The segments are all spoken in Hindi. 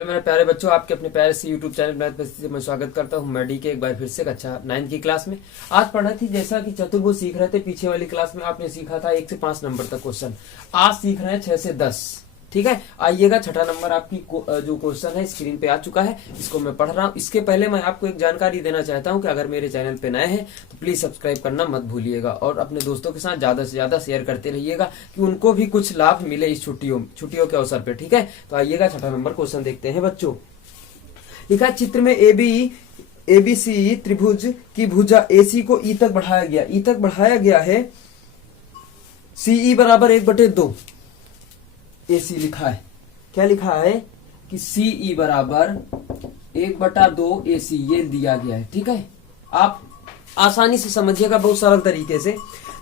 मेरे प्यारे बच्चों, आपके अपने प्यारे से यूट्यूब चैनल मैथ मस्ती से मैं स्वागत करता हूं। मैं डी के एक बार फिर से कक्षा 9 की क्लास में आज पढ़ा थी। जैसा कि चतुर्भुज सीख रहे थे, पीछे वाली क्लास में आपने सीखा था 1 से 5 नंबर तक क्वेश्चन। आज सीख रहे हैं 6 से 10। ठीक है, आइएगा। छठा नंबर आपकी जो क्वेश्चन है स्क्रीन पे आ चुका है, इसको मैं पढ़ रहा हूँ। इसके पहले मैं आपको एक जानकारी देना चाहता हूँ कि अगर मेरे चैनल पे नए हैं तो प्लीज सब्सक्राइब करना मत भूलिएगा और अपने दोस्तों के साथ ज्यादा से ज्यादा शेयर करते रहिएगा कि उनको भी कुछ लाभ मिले इस छुट्टियों के अवसर पे। ठीक है, तो आइएगा छठा नंबर क्वेश्चन देखते हैं बच्चों। लिखा चित्र में एबीसी त्रिभुज की भुजा एसी को ई तक बढ़ाया गया। ई तक बढ़ाया गया है। सीई बराबर 1/2 एसी लिखा है। क्या लिखा है कि सीई बराबर 1/2 एसी ये दिया गया है। ठीक है, आप आसानी से समझिएगा, बहुत सरल तरीके से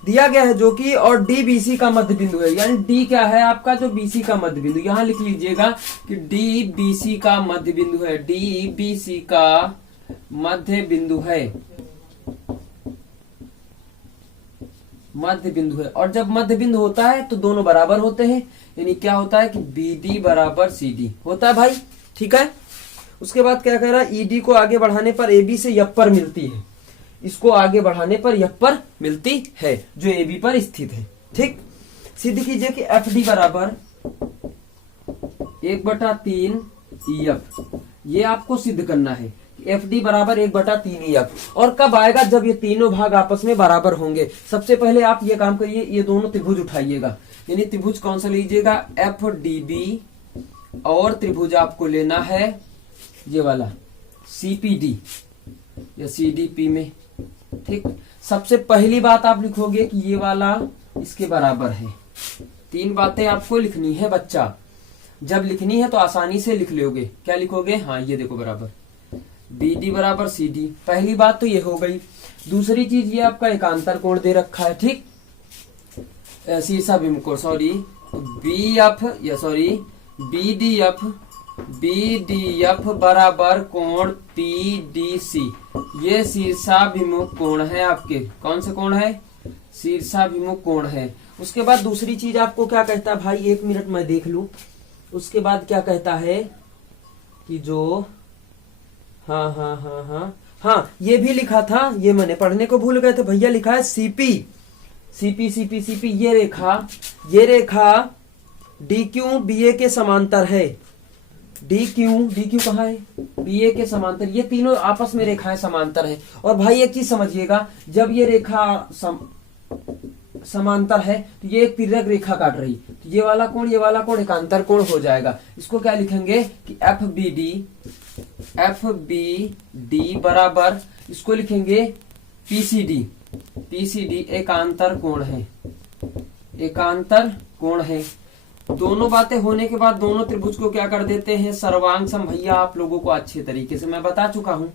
दिया गया है, जो कि और डी बीसी का मध्य बिंदु है। यानी डी क्या है आपका, जो बीसी का मध्य बिंदु। यहां लिख लीजिएगा कि डी बीसी का मध्य बिंदु है। डी बीसी का मध्य बिंदु है, मध्य बिंदु है। और जब मध्य बिंदु होता है तो दोनों बराबर होते हैं। यानी क्या होता है कि बीडी बराबर सीडी होता है भाई। ठीक है, उसके बाद क्या कह रहा है, ईडी को आगे बढ़ाने पर एबी से यप्पर मिलती है। इसको आगे बढ़ाने पर यप्पर मिलती है जो एबी पर स्थित है। ठीक, सिद्ध कीजिए कि एफ डी बराबर 1/3 EF। ये आपको सिद्ध करना है कि एफ डी बराबर 1/3 EF। और कब आएगा, जब ये तीनों भाग आपस में बराबर होंगे। सबसे पहले आप ये काम करिए, ये दोनों त्रिभुज उठाइएगा। यानी त्रिभुज कौन सा लीजिएगा, एफ डी बी। और त्रिभुज आपको लेना है ये वाला CPD या CDP में। ठीक, सबसे पहली बात आप लिखोगे कि ये वाला इसके बराबर है। 3 बातें आपको लिखनी है बच्चा। जब लिखनी है तो आसानी से लिख लोगे। क्या लिखोगे, हाँ ये देखो बराबर BD बराबर CD। पहली बात तो ये हो गई। दूसरी चीज, ये आपका एकांतर कोण दे रखा है। ठीक, शीर्षाभिमुख कोण, सॉरी BDF बराबर कोण PDC। ये शीर्षाभिमुख कोण है आपके। कौन से कोण है, शीर्षाभिमुख कोण है। उसके बाद दूसरी चीज आपको क्या कहता है भाई, 1 मिनट मैं देख लूं। उसके बाद क्या कहता है कि जो हाँ ये भी लिखा था, ये मैंने पढ़ने को भूल गए थे भैया। लिखा है CP। ये रेखा DQ BA के समांतर है। DQ कहाँ है, BA के समांतर। ये तीनों आपस में रेखाएं समांतर है। और भाई एक चीज समझिएगा, जब ये रेखा समांतर है तो ये एक तिर्यक रेखा काट रही, तो ये वाला कोण एकांतर कोण हो जाएगा। इसको क्या लिखेंगे कि FBD बराबर, इसको लिखेंगे PCD एकांतर कोण है। दोनों बातें होने के बाद दोनों त्रिभुज को क्या कर देते हैं, सर्वांग सम। भैया आप लोगों को अच्छे तरीके से मैं बता चुका हूं,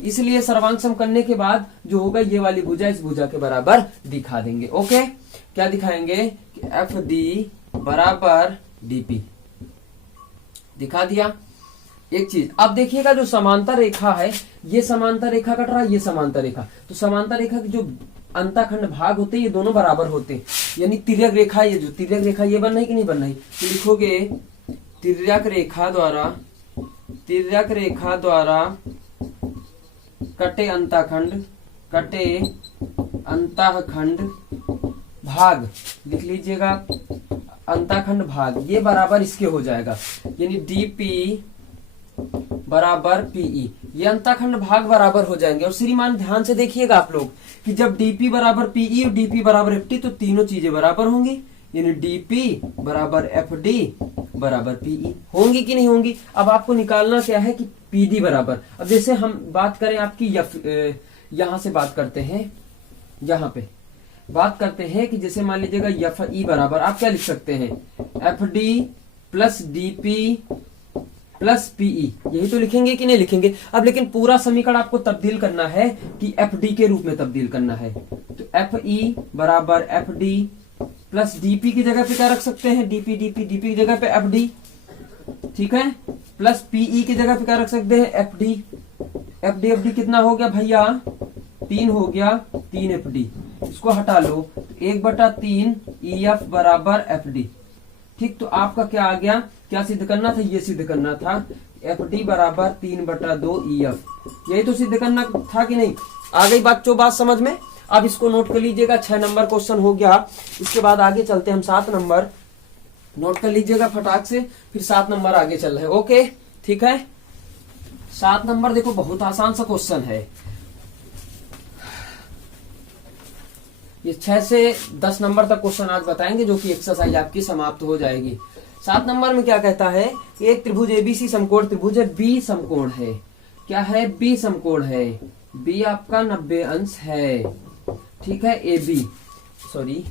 इसलिए सर्वांग सम करने के बाद जो होगा, ये वाली भुजा इस भुजा के बराबर दिखा देंगे। ओके, क्या दिखाएंगे कि FD बराबर DP दिखा दिया। एक चीज अब देखिएगा, जो समांतर रेखा है, ये समांतर रेखा कट रहा है, ये समांतर रेखा। तो समांतर रेखा की जो अंतःखंड भाग होते हैं, ये दोनों बराबर होते हैं। यानी तिर्यक रेखा, ये जो तिर्यक रेखा ये बन रही कि नहीं बन रही, तो लिखोगे तिर्यक रेखा द्वारा कटे अंतःखंड भाग लिख लीजिएगा। अंतःखंड भाग ये बराबर इसके हो जाएगा। यानी DP बराबर PE, ये अंतःखंड भाग बराबर हो जाएंगे। और श्रीमान ध्यान से देखिएगा आप लोग कि जब DP बराबर PE और DP बराबर FD, तो तीनों चीजें बराबर होंगी। यानी DP बराबर FD बराबर PE होंगी कि नहीं होंगी। अब आपको निकालना क्या है कि PD बराबर, अब जैसे हम बात करें आपकी यहां से बात करते हैं, यहां पे बात करते हैं कि जैसे मान लीजिएगा FE बराबर, आप क्या लिख सकते हैं, FD plus DP plus PE, यही तो लिखेंगे कि नहीं लिखेंगे। अब लेकिन पूरा समीकरण आपको तब्दील करना है कि FD के रूप में तब्दील करना है। तो FE बराबर FD प्लस DP की जगह पे क्या रख सकते हैं, DP की जगह पे FD। ठीक है, प्लस PE की जगह पे क्या रख सकते हैं, FD कितना हो गया भैया, 3 हो गया, 3 FD। इसको हटा लो, 1/3 EF बराबर FD। ठीक, तो आपका क्या आ गया, क्या सिद्ध करना था, ये सिद्ध करना था एफ डी बराबर 3/2 EF। यही तो सिद्ध करना था कि नहीं। आ गई बात समझ में। अब इसको नोट कर लीजिएगा, 6 नंबर क्वेश्चन हो गया। इसके बाद आगे चलते हैं हम 7 नंबर, नोट कर लीजिएगा फटाक से, फिर 7 नंबर आगे चल रहे हैं। ओके ठीक है। 7 नंबर देखो बहुत आसान सा क्वेश्चन है। ये 6 से 10 नंबर तक क्वेश्चन आज बताएंगे, जो कि एक्सरसाइज आपकी समाप्त हो जाएगी। 7 नंबर में क्या कहता है, एक त्रिभुज एबीसी समकोण त्रिभुज है, बी समकोण है। क्या है, बी समकोण है। बी आपका 90 अंश है, ठीक है। ए बी सॉरी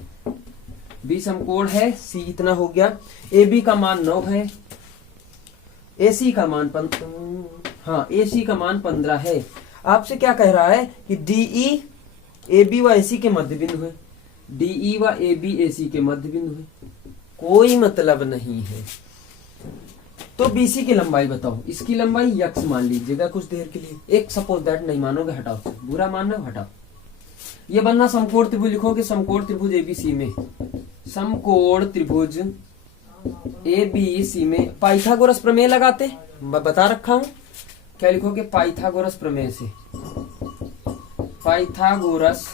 बी समकोण है, सी इतना हो गया। ए बी का मान 9 है, ए सी का मान ए सी का मान 15 है। आपसे क्या कह रहा है कि डीई ए बी व ए सी के मध्य बिंदु है। डीई व ए बी ए सी के मध्य बिंदु है, कोई मतलब नहीं है। तो बीसी की लंबाई बताओ। इसकी लंबाई यक्स मान लीजिएगा कुछ देर के लिए। एक सपोज दैट, नहीं मानोगे हटाओ, बुरा मानना हटाओ। ये बनना समकोण त्रिभुज, लिखोगे समकोण त्रिभुज एबीसी में, समकोण त्रिभुज एबीसी में पाइथागोरस प्रमेय लगाते, बता रखा हूं। क्या लिखोगे, पाइथागोरस प्रमेय से, पाइथागोरस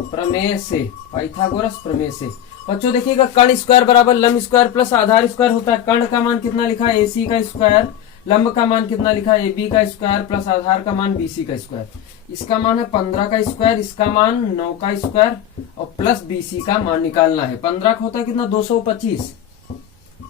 प्रमेय से, पाइथागोरस प्रमेय से। बच्चों देखिएगा, कर्ण स्क्वायर बराबर लंब स्क्वायर प्लस आधार स्क्वायर होता है। कर्ण का मान कितना लिखा है, एसी का स्क्वायर, लंब का मान कितना लिखा है, एबी का स्क्वायर प्लस आधार का मान बीसी का स्क्वायर। इसका मान है 15 का स्क्वायर, इसका मान 9 का स्क्वायर और प्लस बीसी का मान निकालना है। 15 का होता है कितना, 225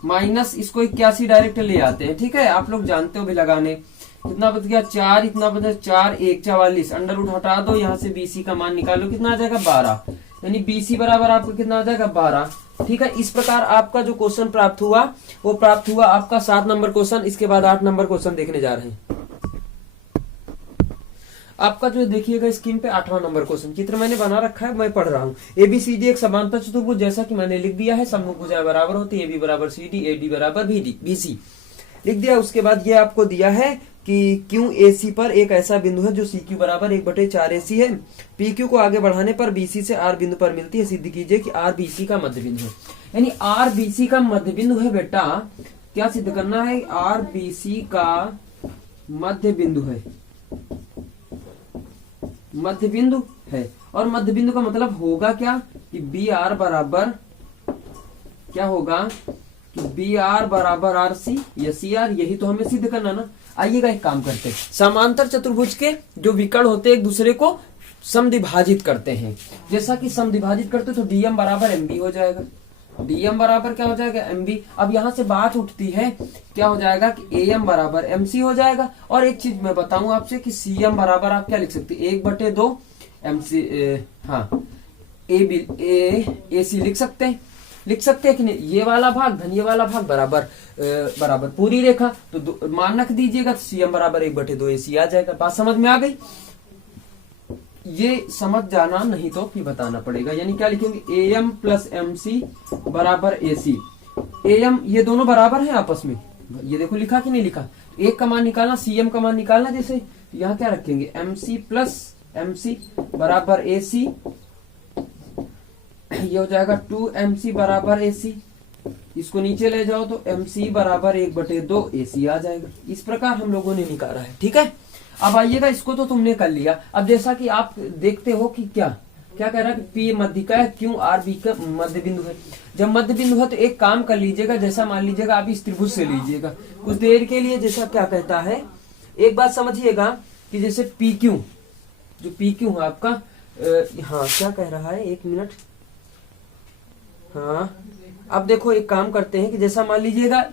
माइनस इसको 81 डायरेक्ट ले आते हैं, ठीक है। आप लोग जानते हो भी लगाने। कितना बच गया, 4, इतना बचा 4 1 44, अंडर रूट हटा दो, यहाँ से बीसी का मान निकालो, कितना आ जाएगा 12, यानी बीसी बराबर आपको कितना आ जाएगा 12, ठीक है। इस प्रकार आपका जो क्वेश्चन प्राप्त हुआ वो प्राप्त हुआ आपका 7 नंबर क्वेश्चन। इसके बाद 8 नंबर क्वेश्चन देखने जा रहे हैं। आपका जो देखिएगा स्क्रीन पे 8वां नंबर क्वेश्चन, चित्र मैंने बना रखा है, मैं पढ़ रहा हूँ। एबीसीडी एक समांतर चतुर्भुज, जैसा कि मैंने लिख दिया है, सम्मुख भुजाएं बराबर होती है, एबी बराबर सीडी, एडी बराबर बीसी लिख दिया। उसके बाद ये आपको दिया है कि क्यू एसी पर एक ऐसा बिंदु है जो सी क्यू बराबर 1/4 AC है। पी क्यू को आगे बढ़ाने पर बीसी से आर बिंदु पर मिलती है। सिद्ध कीजिए कि आर बीसी का मध्य बिंदु है। यानी आर बीसी का मध्य बिंदु है बेटा। क्या सिद्ध करना है, आर बीसी का मध्य बिंदु है, मध्य बिंदु है। और मध्य बिंदु का मतलब होगा क्या कि बी आर बराबर क्या होगा कि बी आर बराबर आर सी या सी आर, यही तो हमें सिद्ध करना ना। आइएगा एक काम करते हैं, समांतर चतुर्भुज के जो विकर्ण होते हैं एक दूसरे को समद्विभाजित करते हैं। जैसा कि समद्विभाजित करते तो डीएम बराबर एमबी हो जाएगा। डीएम बराबर क्या हो जाएगा, एमबी। अब यहाँ से बात उठती है, क्या हो जाएगा कि एएम बराबर एमसी हो जाएगा। और एक चीज मैं बताऊं आपसे कि सीएम बराबर आप क्या लिख सकते हैं, 1/2 एमसी, एसी लिख सकते हैं कि नहीं। ये वाला भाग धन ये वाला भाग बराबर पूरी रेखा, तो मान रख दीजिएगा, तो सीएम बराबर 1/2 एसी आ जाएगा। बात समझ में आ गई। ये समझ जाना, नहीं तो फिर बताना पड़ेगा। यानी क्या लिखेंगे, एएम प्लस एमसी बराबर एसी। एएम ये दोनों बराबर हैं आपस में, ये देखो लिखा कि नहीं लिखा। एक का मान निकालना, सीएम का मान निकालना। जैसे यहाँ क्या रखेंगे, एमसी प्लस एमसी बराबर एसी, ये हो जाएगा 2mc बराबर AC। इसको नीचे ले जाओ तो mc बराबर 1/2 AC आ जाएगा। इस प्रकार हम लोगों ने निकाला है, ठीक है। अब आइएगा, इसको तो तुमने कर लिया। अब जैसा कि आप देखते हो कि क्या कह रहा है कि P मध्यिका है, क्यू आर बी का मध्य बिंदु है। जब मध्य बिंदु है तो एक काम कर लीजिएगा, जैसा मान लीजिएगा आप इस त्रिभुज से लीजिएगा कुछ देर के लिए। जैसा क्या कहता है, एक बात समझिएगा कि जैसे PQ, जो PQ है आपका, हाँ क्या कह रहा है, 1 मिनट। हाँ अब देखो एक काम करते हैं कि जैसा मान लीजिएगा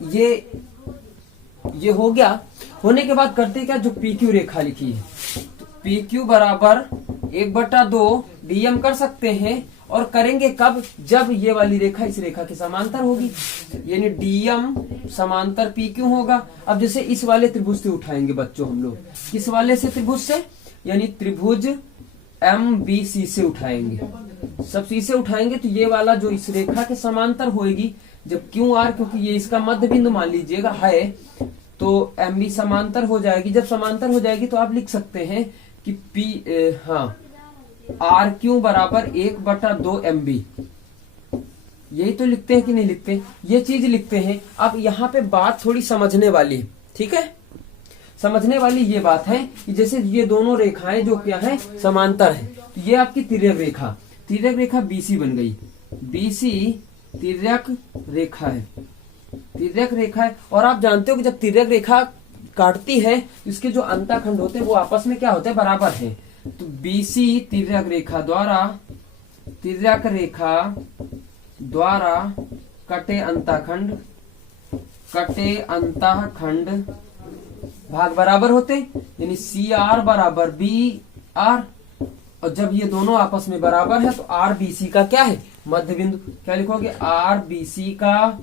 ये हो गया। होने के बाद करते हैं क्या, जो PQ रेखा लिखी है, तो PQ बराबर 1/2 डीएम कर सकते हैं। और करेंगे कब, जब ये वाली रेखा इस रेखा के समांतर होगी, यानी डीएम समांतर PQ होगा। अब जैसे इस वाले त्रिभुज से उठाएंगे बच्चों हम लोग, किस वाले से त्रिभुज से, यानी त्रिभुज MBC से उठाएंगे। सब सी से उठाएंगे तो ये वाला जो इस रेखा के समांतर होगी, जब क्यू आर, क्योंकि ये इसका मध्य बिंदु मान लीजिएगा है, तो MB समांतर हो जाएगी। जब समांतर हो जाएगी तो आप लिख सकते हैं कि आर क्यू बराबर 1/2 MB। यही तो लिखते हैं कि नहीं लिखते, ये चीज लिखते हैं। अब यहाँ पे बात थोड़ी समझने वाली है, ठीक है, समझने वाली ये बात है कि जैसे ये दोनों रेखाएं जो क्या है, समांतर है, तो ये आपकी तिर्यक रेखा बीसी बन गई। बीसी तिर्यक रेखा है और आप जानते हो कि जब तिर्यक रेखा काटती है तो इसके जो अंतःखंड होते हैं वो आपस में क्या होते हैं, बराबर है। तो बीसी तिर्यक रेखा द्वारा कटे अंतःखंड भाग बराबर होते, यानी सी आर बराबर बी आर, और जब ये दोनों आपस में बराबर है तो आर बीसी का क्या है, मध्य बिंदु। क्या लिखोगे, आर बीसी का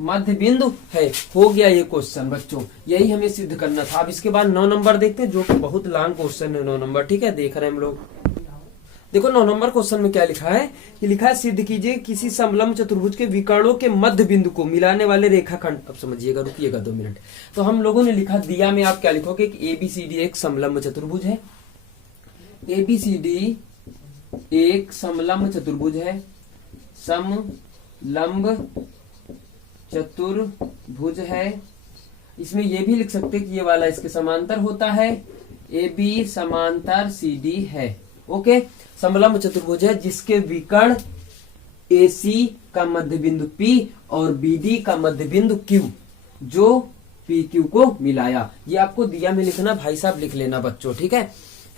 मध्य बिंदु है। हो गया ये क्वेश्चन बच्चों, यही हमें सिद्ध करना था। अब इसके बाद 9 नंबर देखते हैं, जो कि बहुत लॉन्ग क्वेश्चन है 9 नंबर। ठीक है, देख रहे हैं हम लोग। देखो 9 नंबर क्वेश्चन में क्या लिखा है, कि लिखा है सिद्ध कीजिए किसी समलंब चतुर्भुज के विकर्णों के मध्य बिंदु को मिलाने वाले रेखाखंड। अब समझिएगा, रुकिएगा 2 मिनट। तो हम लोगों ने लिखा दिया में, आप क्या लिखोगे कि ABCD एक समलंब चतुर्भुज है। ABCD एक समलंब चतुर्भुज है, समलंब चतुर्भुज है। इसमें यह भी लिख सकते कि ये वाला इसके समांतर होता है, AB समांतर CD है। ओके, समलंब चतुर्भुज है जिसके विकर्ण AC का मध्य बिंदु P और BD का मध्य बिंदु Q जो PQ को मिलाया। ये आपको दिया में लिखना, भाई साहब लिख लेना बच्चों। ठीक है,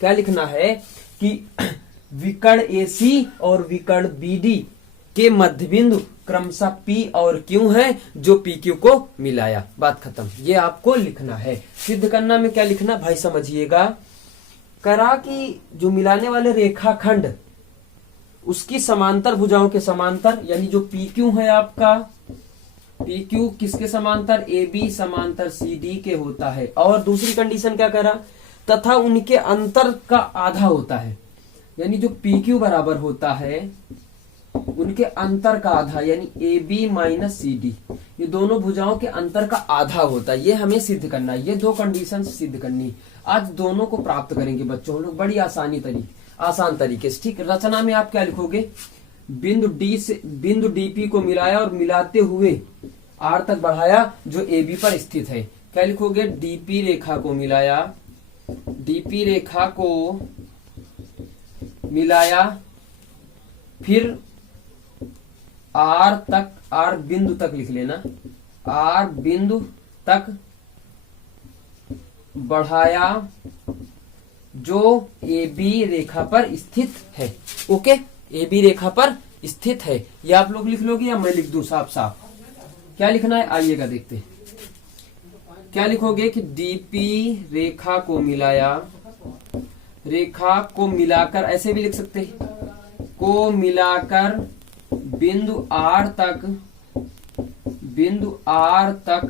क्या लिखना है कि विकर्ण AC और विकर्ण BD के मध्य बिंदु क्रमशः P और Q है जो PQ को मिलाया। बात खत्म, ये आपको लिखना है। सिद्ध करना में क्या लिखना, भाई समझिएगा, करा कि जो मिलाने वाले रेखाखंड उसकी समांतर भुजाओं के समांतर, यानी जो PQ है आपका, PQ किसके समांतर, AB समांतर CD के होता है। और दूसरी कंडीशन क्या करा, तथा उनके अंतर का आधा होता है, यानी जो PQ बराबर होता है उनके अंतर का आधा, यानी AB माइनस CD, ये दोनों भुजाओं के अंतर का आधा होता है। ये हमें सिद्ध करना है, ये 2 कंडीशन सिद्ध करनी। आज दोनों को प्राप्त करेंगे बच्चों हम लोग बड़ी आसान तरीके से। ठीक, रचना में आप क्या लिखोगे, बिंदु DP को मिलाया और मिलाते हुए R तक बढ़ाया जो AB पर स्थित है। क्या लिखोगे, DP रेखा को मिलाया, फिर R बिंदु तक लिख लेना, R बिंदु तक बढ़ाया जो AB रेखा पर स्थित है। ओके, AB रेखा पर स्थित है। ये आप लोग लिख लोगे या मैं लिख दूं साफ साफ, क्या लिखना है आइएगा देखते हैं। क्या लिखोगे कि DP रेखा को मिलाकर, ऐसे भी लिख सकते हैं, को मिलाकर बिंदु R तक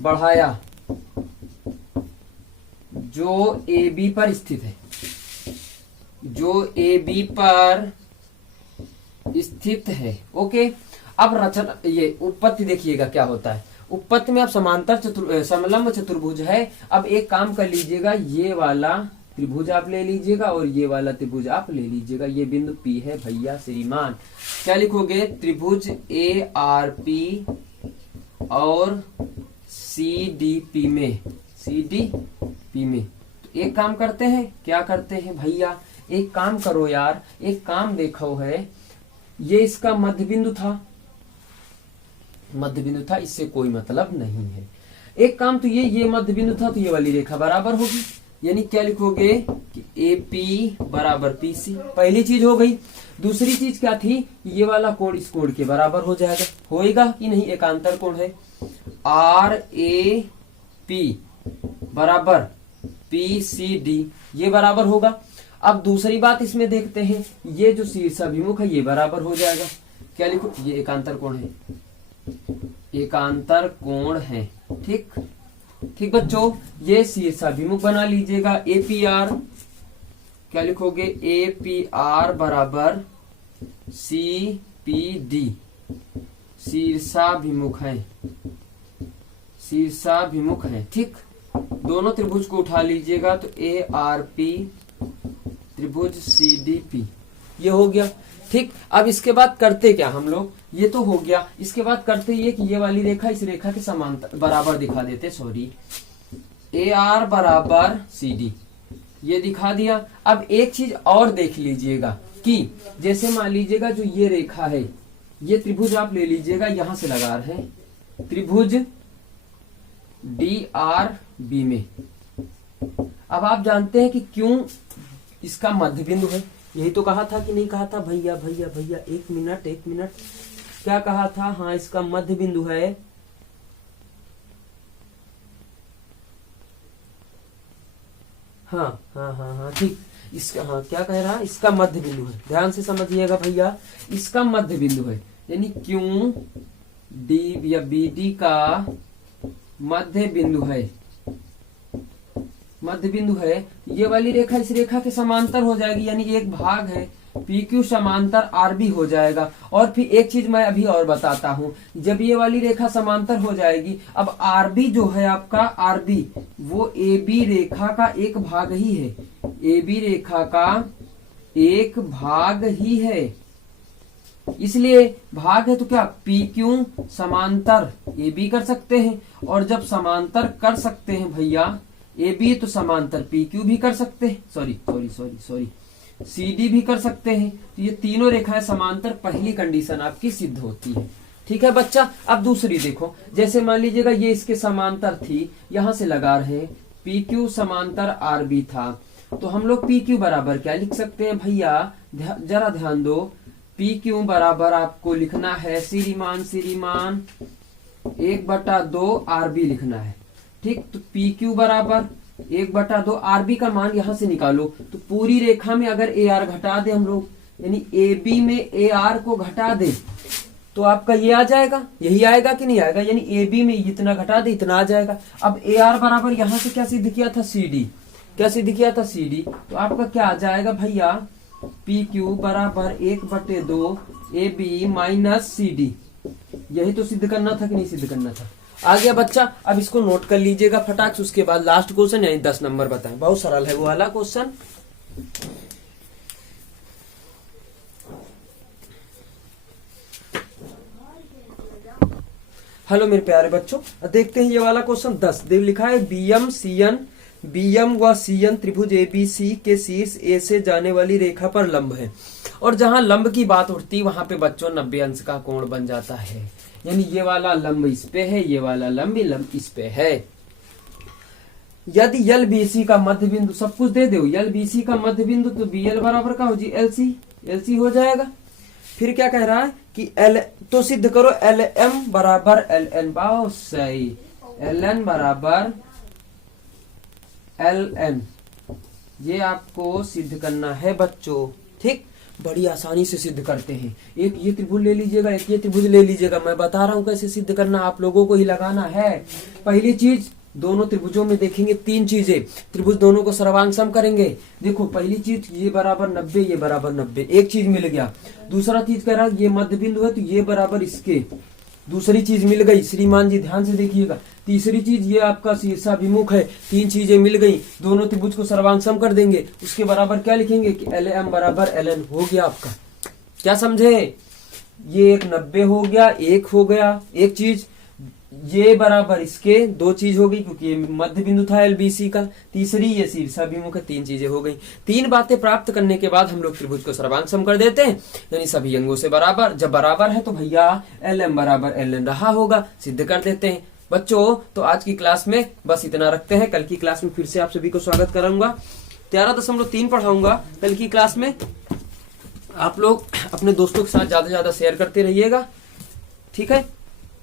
बढ़ाया जो AB पर स्थित है, जो AB पर स्थित है। ओके, अब रचना, ये उत्पत्ति देखिएगा क्या होता है। उत्पत्ति में आप समलंब चतुर्भुज है। अब एक काम कर लीजिएगा, ये वाला त्रिभुज आप ले लीजिएगा और ये वाला त्रिभुज आप ले लीजिएगा। ये बिंदु P है भैया श्रीमान। क्या लिखोगे, त्रिभुज ARP और CDP में। तो एक काम करते हैं, क्या करते हैं भैया, एक काम करो यार, एक काम देखो है, ये इसका मध्य बिंदु था, इससे कोई मतलब नहीं है। एक काम तो ये मध्य बिंदु था तो ये वाली रेखा बराबर होगी, यानी क्या लिखोगे कि AP बराबर PC। पहली चीज हो गई। दूसरी चीज क्या थी, ये वाला कोण इस कोण के बराबर हो जाएगा, होएगा कि नहीं, एकांतर कोण है। RAP बराबर PCD, ये बराबर होगा। अब दूसरी बात इसमें देखते हैं, ये जो शीर्षाभिमुख है ये बराबर हो जाएगा। क्या लिखो, ये एकांतर कोण है। ठीक बच्चों, ये शीर्षाभिमुख बना लीजिएगा। APR, क्या लिखोगे, APR बराबर CPD, शीर्षाभिमुख है। ठीक, दोनों त्रिभुज को उठा लीजिएगा तो ARP त्रिभुज CDP। ये हो गया। ठीक, अब इसके बाद करते क्या हम लोग, ये तो हो गया, इसके बाद करते ये कि ये वाली रेखा इस रेखा के समांतर बराबर दिखा देते, सॉरी, AR बराबर CD, ये दिखा दिया। अब एक चीज और देख लीजिएगा कि जैसे मान लीजिएगा जो ये रेखा है, ये त्रिभुज आप ले लीजिएगा, यहां से लगा रहे हैं त्रिभुज DRB में। अब आप जानते हैं कि क्यों इसका मध्य बिंदु है, यही तो कहा था कि नहीं कहा था भैया भैया भैया, एक मिनट, क्या कहा था, हाँ इसका मध्य बिंदु है, हाँ ठीक, इसका हाँ क्या कह रहा है, इसका मध्य बिंदु है, ध्यान से समझिएगा भैया, इसका मध्य बिंदु है, यानी क्यों डी या BD का मध्य बिंदु है, मध्य बिंदु है, ये वाली रेखा इस रेखा के समांतर हो जाएगी, यानी एक भाग है PQ समांतर RB हो जाएगा। और फिर एक चीज मैं अभी और बताता हूं, जब ये वाली रेखा समांतर हो जाएगी, अब RB जो है आपका RB वो AB रेखा का एक भाग ही है, AB रेखा का एक भाग ही है, इसलिए भाग है तो क्या PQ समांतर AB कर सकते हैं, और जब समांतर कर सकते हैं भैया AB तो समांतर PQ भी कर सकते हैं, सॉरी CD भी कर सकते हैं, तो ये तीनों रेखाएं समांतर, पहली कंडीशन आपकी सिद्ध होती है। ठीक है बच्चा, अब दूसरी देखो, जैसे मान लीजिएगा ये इसके समांतर थी, यहां से लगा रहे PQ समांतर RB था, तो हम लोग PQ बराबर क्या लिख सकते हैं भैया, जरा ध्यान दो, PQ बराबर आपको लिखना है श्रीमान 1/2 RB लिखना है। ठीक, तो PQ बराबर 1/2 RB का मान यहां से निकालो, तो पूरी रेखा में अगर AR घटा दे हम लोग, यानी AB में AR को घटा दे, तो आपका ये आ जाएगा, यही आएगा कि नहीं आएगा, यानी AB में जितना घटा दे इतना आ जाएगा। अब AR बराबर यहां से क्या सिद्ध किया था CD, क्या सिद्ध किया था CD, तो आपका क्या आ जाएगा भैया, PQ बराबर 1/2 AB माइनस CD, यही तो सिद्ध करना था कि नहीं सिद्ध करना था। आ गया बच्चा, अब इसको नोट कर लीजिएगा फटाक से, उसके बाद लास्ट क्वेश्चन यानी 10 नंबर बताएं, बहुत सरल है वो वाला क्वेश्चन। हेलो मेरे प्यारे बच्चों, देखते हैं ये वाला क्वेश्चन 10 देव लिखा है, BM व CN त्रिभुज ABC के शीर्ष A से जाने वाली रेखा पर लंब है, और जहां लंब की बात उठती वहां पे बच्चों 90 अंश का कोण बन जाता है, यानी ये वाला लंब इस पे है, ये वाला लंब इस पे है। यदि LBC का मध्य बिंदु, सब कुछ दे दो, LBC का मध्य बिंदु, तो BL बराबर का हो जी LC हो जाएगा। फिर क्या कह रहा है कि L, तो सिद्ध करो LM बराबर LN, बहुत सही, LN बराबर LN, ये आपको सिद्ध करना है बच्चों। ठीक, बड़ी आसानी से सिद्ध करते हैं, एक ये त्रिभुज ले लीजिएगा, एक ये त्रिभुज ले लीजिएगा, मैं बता रहा हूं कैसे सिद्ध करना, आप लोगों को ही लगाना है। पहली चीज, दोनों त्रिभुजों में देखेंगे 3 चीजें, त्रिभुज दोनों को सर्वांग सम करेंगे। देखो पहली चीज, ये बराबर 90, ये बराबर 90, एक चीज मिल गया। दूसरा चीज कह रहा है ये मध्य बिंदु है, तो ये बराबर इसके, दूसरी चीज मिल गई, श्रीमान जी ध्यान से देखिएगा। तीसरी चीज ये आपका शीर्षाभिमुख है, 3 चीजें मिल गई, दोनों त्रिभुज को सर्वांग सम कर देंगे, उसके बराबर क्या लिखेंगे कि LM बराबर LN हो गया आपका। क्या समझे, ये एक 90 हो गया, एक हो गया, एक चीज, ये बराबर इसके, 2 चीज हो गई क्योंकि ये मध्य बिंदु था LBC का, तीसरी ये शीर्षाभिमुख है, 3 चीजें हो गई। 3 बातें प्राप्त करने के बाद हम लोग त्रिभुज को सर्वांग सम कर देते हैं, यानी सभी अंगों से बराबर, जब बराबर है तो भैया LM बराबर LN रहा होगा, सिद्ध कर देते हैं बच्चों। तो आज की क्लास में बस इतना रखते हैं, कल की क्लास में फिर से आप सभी को स्वागत करूंगा, 13.3 पढ़ाऊंगा कल की क्लास में। आप लोग अपने दोस्तों के साथ ज्यादा से ज्यादा शेयर करते रहिएगा, ठीक है।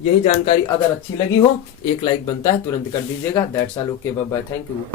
यही जानकारी अगर अच्छी लगी हो, एक लाइक बनता है, तुरंत कर दीजिएगा। That's all, okay, bye bye, thank you.